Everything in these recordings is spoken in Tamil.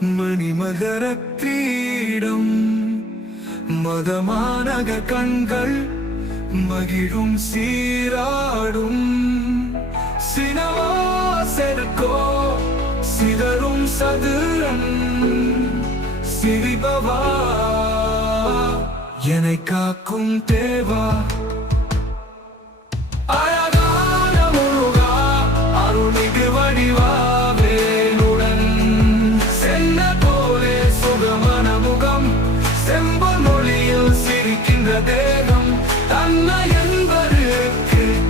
மணிமகர கிரீடம். மதமானக கண்கள் மகிழும் சீராடும். சினவா சிதறும் சதுரன் சிரிபவா என்னை காக்கும் தேவா. தன்னை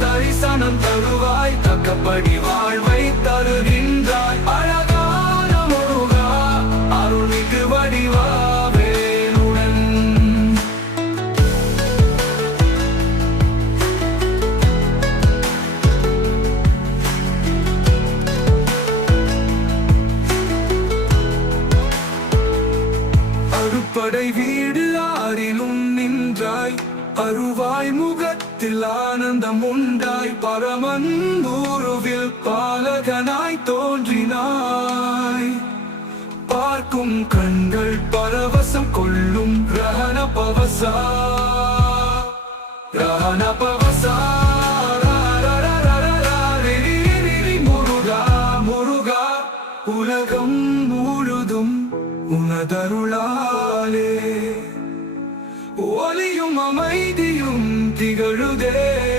தரிசனம் தருவாய் தக்கப்படி வாழ்வை தருகின்றாய். அழகான முருகா அருள்மிகு வடிவாவேனுடன் அறுப்படை வீடு அருவாய் முகத்தில் ஆனந்தம் உண்டாய் பரமன் ஊருவில் பாலகனாய் தோன்றினாய். பார்க்கும் கண்கள் பரவசம் கொள்ளும் ரகன பவசா. ரகன பவசா. உலகம் முழுதும் உனதருளாலே. ஒலியும் அமைதியும் திகழுதே.